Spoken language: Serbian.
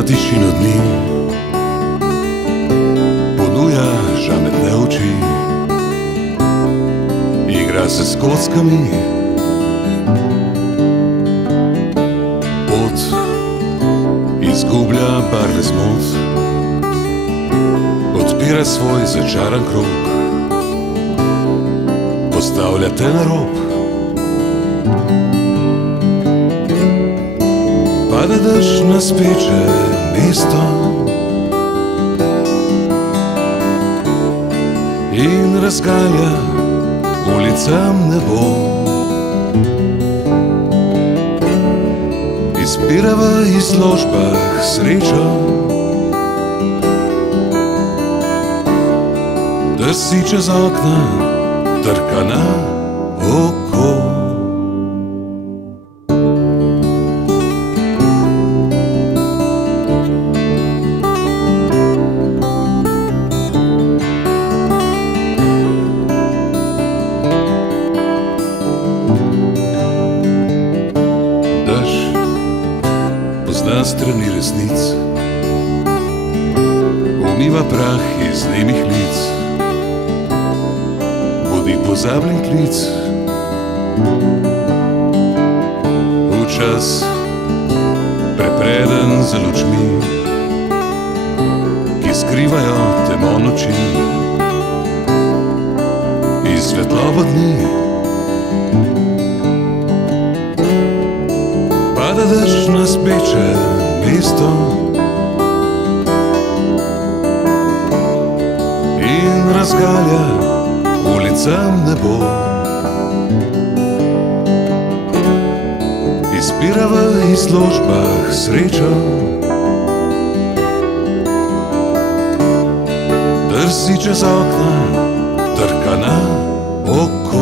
na tišino dni ponuja žametne oči, igra se s kockami, pot izgublja barve zmot, odpira svoj začaran krog, postavlja te na rob. Pada dež na speče mesto in razgalja ulicam nebo. Izbira v izložbah srečo, drsi čez okna, trka na oko. Pozna strani resnic, umiva prah iz nemih lic, budi pozabljen klic. Včas prepreden z lučmi, ki skrivajo temo noči, iz svetlobo dni. Pada dež na speče mesto in razgalja ulicam nebo. Izbira v izložbah srečo, drsi čez okna, trka na oko.